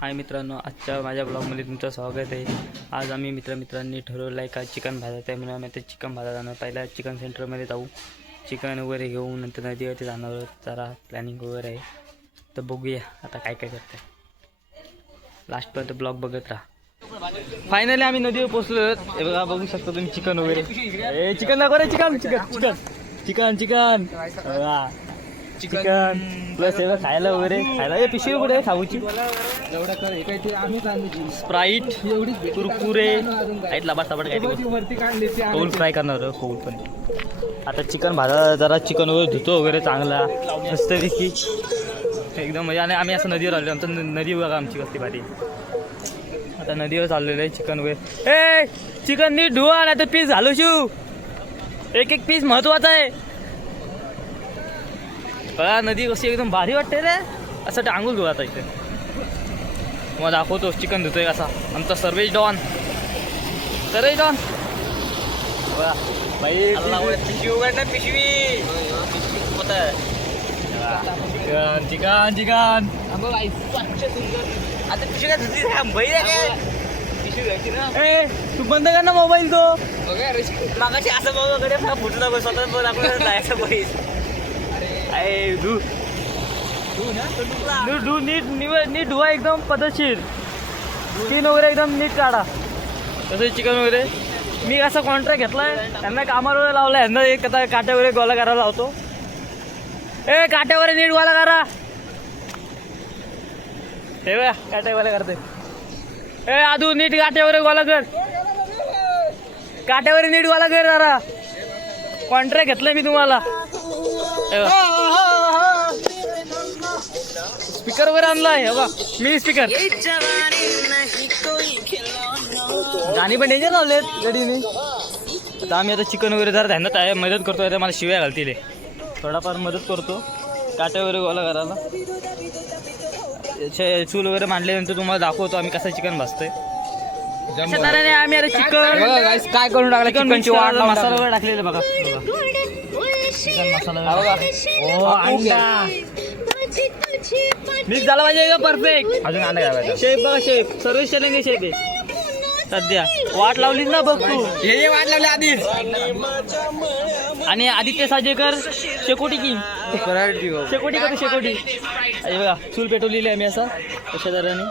हाय मित्रांनो, आजच्या माझ्या ब्लॉगमध्ये तुमचं स्वागत आहे। आज आम्ही मित्रांनी ठरवलं आहे का चिकन भाजत आहे म्हणून आम्ही आता चिकन भाजत जाणार। पहिला चिकन सेंटरमध्ये जाऊ, चिकन वगैरे घेऊन नंतर नदीवरती जाणार। जरा प्लॅनिंग वगैरे आहे, तर बघूया आता काय काय करत आहे। लास्टपर्यंत ब्लॉग बघत राहा। फायनली आम्ही नदीवर पोहोचलो। हे बघा, बघू शकता तुम्ही चिकन वगैरे। चिकन दाखव रे, chicken chicken chicken chicken chicken chicken plus हे खायला वगैरे खायला पिशवी कुठे खाऊची स्प्राईट कुरकुरे आहेत लाबाट लाबाट काय कौल फ्राय करणार कौल पण। आता चिकन भाजा जरा चिकन वगैरे धुतो वगैरे चांगला मस्तपैकी एकदम म्हणजे। आणि आम्ही असं नदीवर आलो, आमचं नदी बघा आमची कसली भारी। आता नदीवर चाललेलं आहे चिकन वगैरे। ए चिकन नीट धुवा नाही तर पीस घालू शिव, एक एक पीस महत्वाचा आहे। बघा नदी कशी एकदम भारी वाटते रे, असं टांगूल धुवा आता इथे। मग दाखवतो चिकन धुतोय कसा आमचा सर्वेश डॉन। सर्वेश डॉन बघा बाई पिशवी उघडणार, पिशवी होत चिकन चिकन चिकन आता पिशवी काय धुतली पिशवी घ्यायची ना। ए तू बंद कर ना मोबाईल तो। मागाशी असं बघ फुटू नको, स्वतः दाखवलं जायचं पैसे। नीट धुवा एकदम पद्धतशीर, स्किन वगैरे एकदम नीट काढा। तसं चिकन वगैरे मी असा कॉन्ट्रॅक्ट घेतलाय, त्यांना कामावर वगैरे लावलाय, यांना एक आता काट्या वगैरे गोळा करायला लावतो। ए काट्या वगैरे नीट गोळा करा, हे बघा काट्या गोळा करते। ए आदू नीट काट्या वगैरे गोळा कर, काट्या वगैरे नीट गोळा कर जरा। कॉन्ट्रॅक्ट घेतलाय मी तुम्हाला। स्पीकर वगैरे आणलाय बघा, मी स्पीकर गाणी पण डेंजर लावलेत गडीने। आता आम्ही आता चिकन वगैरे जरा ध्यानात आहे, मदत करतो। आता मला शिव्या घालतील, थोडाफार मदत करतो काट्या वगैरे गोळा करायला। चूल वगैरे मांडल्यानंतर तुम्हाला दाखवतो आम्ही कसं चिकन भाजतोय। आम्ही आता चिकन काय करून टाकलं, चिकनची वाट मसाला वगैरे टाकलेला बघा चिकन मसाला बघा। ओ अंडा मिक्स झाला पाहिजे का परफेक्ट। अजून अंडा घालायचा। शेफ बघा, शेफ सर्विस चॅलेंज शेफ आहे सध्या। वाट लावलीच ना बघ तू, हे वाट लावली आधीच। आणि आदित्य साजेकर शेकोटी किंग, शेकोटी करतो शेकोटी। अरे बघा चूल पेटवलेली आहे मी असं तशा दराने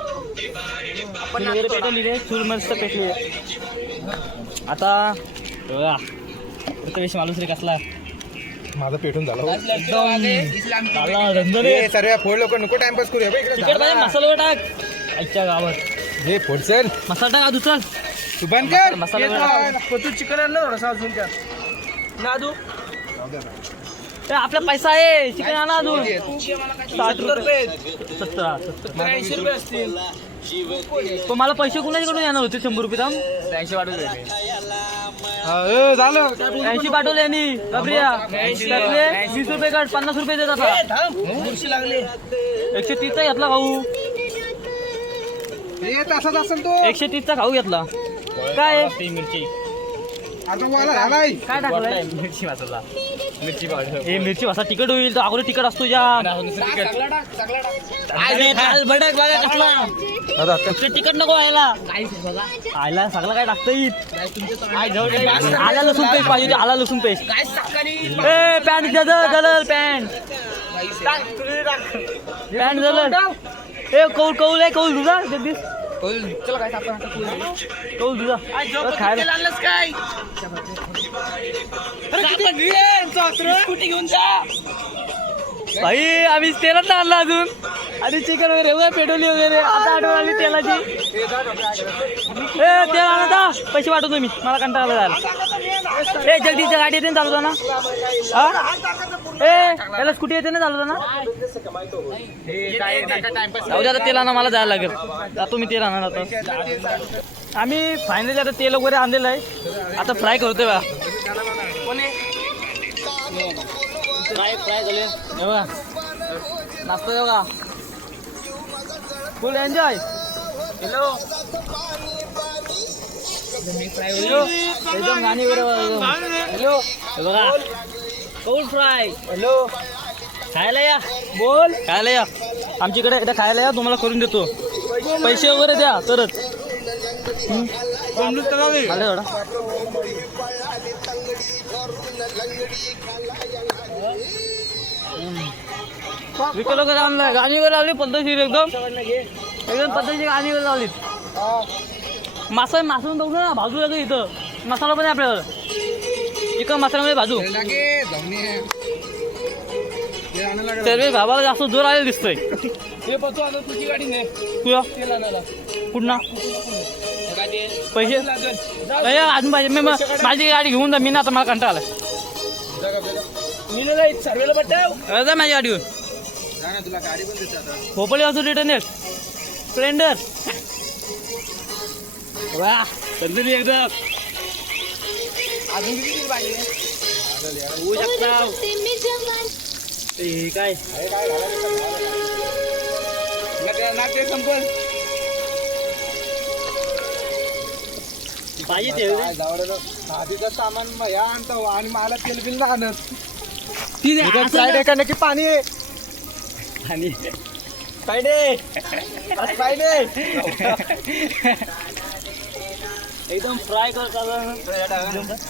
वगैरे पेटवलेली आहे, चूल मस्त पेटली आहे। आता बघा प्रथमेश मालूस रे कसला माझं पेटून झालं सर्व फोड लोक नको टाइमपास करूया। मसाला टाक आजच्या गावात, हे फोड चल मसाला टाक आदू चल तू बंद कर मसाला। तू चिकन आणलं थोडासा अजून त्या ना आदू आपला पैसा आहे, चिकन आणा अजून 60 रुपये 70 असतील। पण मला पैसे कुणाकडून येणार होते 100 रुपये दाम 80 पाठवले, झालं 80 पाठवले यांनी गबरिया। 20 रुपये काढ, 50 रुपये देत आता 130चा घेतला खाऊ, 130चा खाऊ घेतला। काय मिरची काय टाकलंय, मिरची मसाला मिरची पावडर। हे मिरची मसाला तिखट होईल तर अगोदर तिखट असतो या तिखट नको व्हायला। आयला सगळं काय टाकता येईल, आला लसूण पेस्ट पाहिजे, आला लसूण पेस्ट। ए पॅन्ट जलल पॅन्ट पॅन्ट जलल। ए कौल कौल आहे, कौल तुझा जगदीश कौल तुझा खायला काय घेऊन जा भाई। आम्ही तेलात आणला अजून, आणि चिकन वगैरे वगैरे पेटवली वगैरे। आता आठवण आली तेलाची। ए तेल आणा, पैसे वाटतो तुम्ही, मला कंटाळा जायला। ए जगदीशच्या गाडी येते ना चालवताना, ए त्याला स्कूटी येते ना चालवताना। आता तेल आणा, मला जायला लागेल। जातो मी तेल आणा आता। आम्ही फायनली आता तेल वगैरे आणलेलं आहे, आता फ्राय करतोय बा। फ्राय झाले बघा, नाचतोय बघा, फुल एन्जॉय। हॅलो एकदम गाणी वगैरे। हॅलो बघा कोल्ड फ्राय। हॅलो खायला या, बोल खायला या। आमच्याकडे एकदा खायला या, तुम्हाला करून देतो. पैसे वगैरे द्या तरच. आले एवढा विकलो का आणलाय. गाणीवर लावली पद्धतशीर एकदम पद्धतशीर गाणीवर लावली. मासा बघू ना, भाजू लागेल इथं. मसाला पण आहे आपल्याला, चिकन मसाल्यामध्ये भाजू. सर्व भावाला जास्त जोर आलेला दिसतोय. तुझी गाडी नाही कुठं पैसे अजून पाहिजे. माझी गाडी घेऊन जा. मी ना आता मला कंटाळा आला. सर्वेला पट्टा जा माझी गाडी घेऊन. तुला गाडी पण देतात. भोपळी वाजू रिटर्न येत स्प्लेंडर. वा संदली एकदम. अजून किती गाडी होऊ शकता. काय नाट्य संपल पाहिजे ते आधीचं सामान या आणतो आणि मला तेल बिल नाही आणत. असं फ्रायडे का नक्की पाणी आहे. आणि फ्रायडे एकदम फ्राय करतात.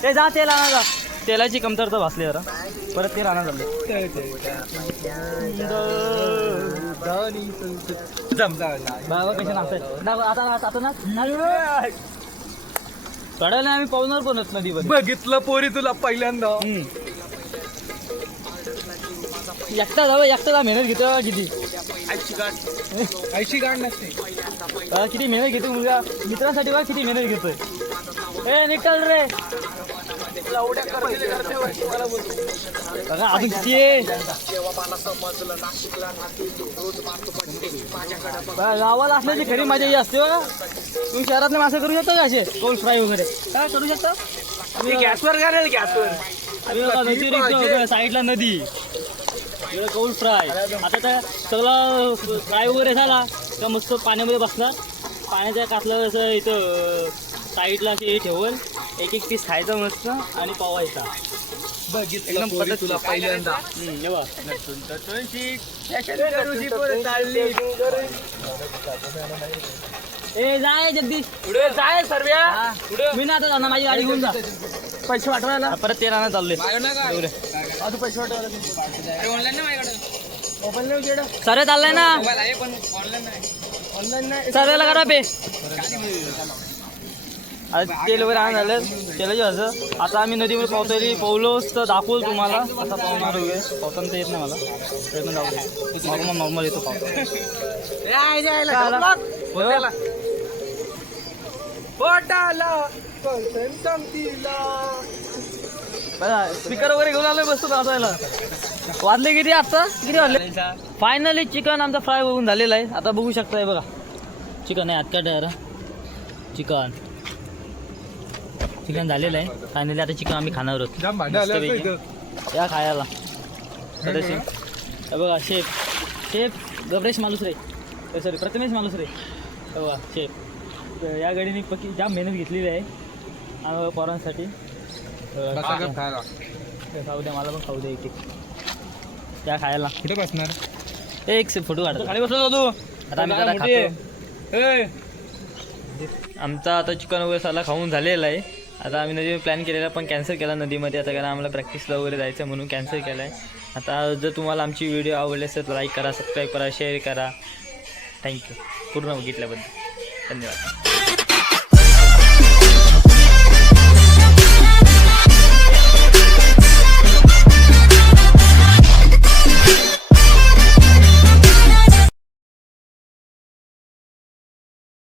ते जा तेल आणा जा. तेलाची कमतरता भासली जरा. परत तेल आणा झालं. बाबा कसे नाचताय आता ना चढायला आम्ही पावणार पण नदीमध्ये. बघितलं पोरी तुला पहिल्यांदा. एकटा जा मेहनत घेतो किती. ऐशी गाड नसते. किती मेहनत घेतो मुलगा मित्रांसाठी बघा किती मेहनत घेतोय. ए निकल रे बघा अजून किती आहे. गावाला असल्याची खरी मजा ही असते बघा. तुम्ही शहरातले मासे करू शकता का असे कौल फ्राय वगैरे काय करू शकता. गॅसवर घालेल गॅसवर. साईडला नदी कौल फ्राय. आता त्या सगळं फ्राय वगैरे झाला का मस्त पाण्यामध्ये बसणार. पाण्याच्या कातलं असं इथं साईडला असे ठेवल. एक एक पीस खायचा मस्त आणि पावायचा. एकदम पद्धत तुला पहिल्यांदा. ए जाय जगदीश पुढे जाय सर्व्या. मी ना आता जाणार. माझी गाडी घेऊन जा. पैसे वाटवायला परत ते राहणार चालले. तू पैसे वाटवायला सर चाललंय ना. ऑनलाईन नाही. सर्वेला करा पे. आता तेल वगैरे आणून झालं. तेलाची असं आता आम्ही नदीमध्ये पोहलो तर दाखवू तुम्हाला. आता पावणार वगैरे पावताना तर येत नाही मला. प्रयत्न जाऊ दे. नॉर्मल येतो पावता. स्पीकर वगैरे घेऊन आलोय बसतो वाजवायला. वाजले किती आता किती वाजले. फायनली चिकन आमचा फ्राय होऊन झालेला आहे. आता बघू शकताय बघा. चिकन आहे आत यार. चिकन झालेलं आहे फायनली. आता चिकन आम्ही खाणार आहोत या खायला. बघा शेफ गबरेश मालुसरे सॉरी प्रथमेश मालुसरे. बघा शेफ या गाडीने पक्की जाम मेहनत घेतलेली आहे पोरांसाठी. खाऊ द्या मला पण खाऊ द्या. एक त्या खायला कुठे बसणार. एक फोटो काढतो. खाली बसलो तू. आता आम्ही जरा खातो. आमचा आता चिकन वगैरे साला खाऊन झालेला आहे. आता आम्ही नदीमध्ये प्लॅन केलेला पण कॅन्सल केला नदीमध्ये. आता कारण आम्हाला प्रॅक्टिसला वगैरे जायचं म्हणून कॅन्सल केला आहे. आता जर तुम्हाला आमची व्हिडिओ आवडली असेल तर लाईक करा, सबस्क्राईब करा, शेअर करा. थँक्यू पूर्ण बघितल्याबद्दल. धन्यवाद.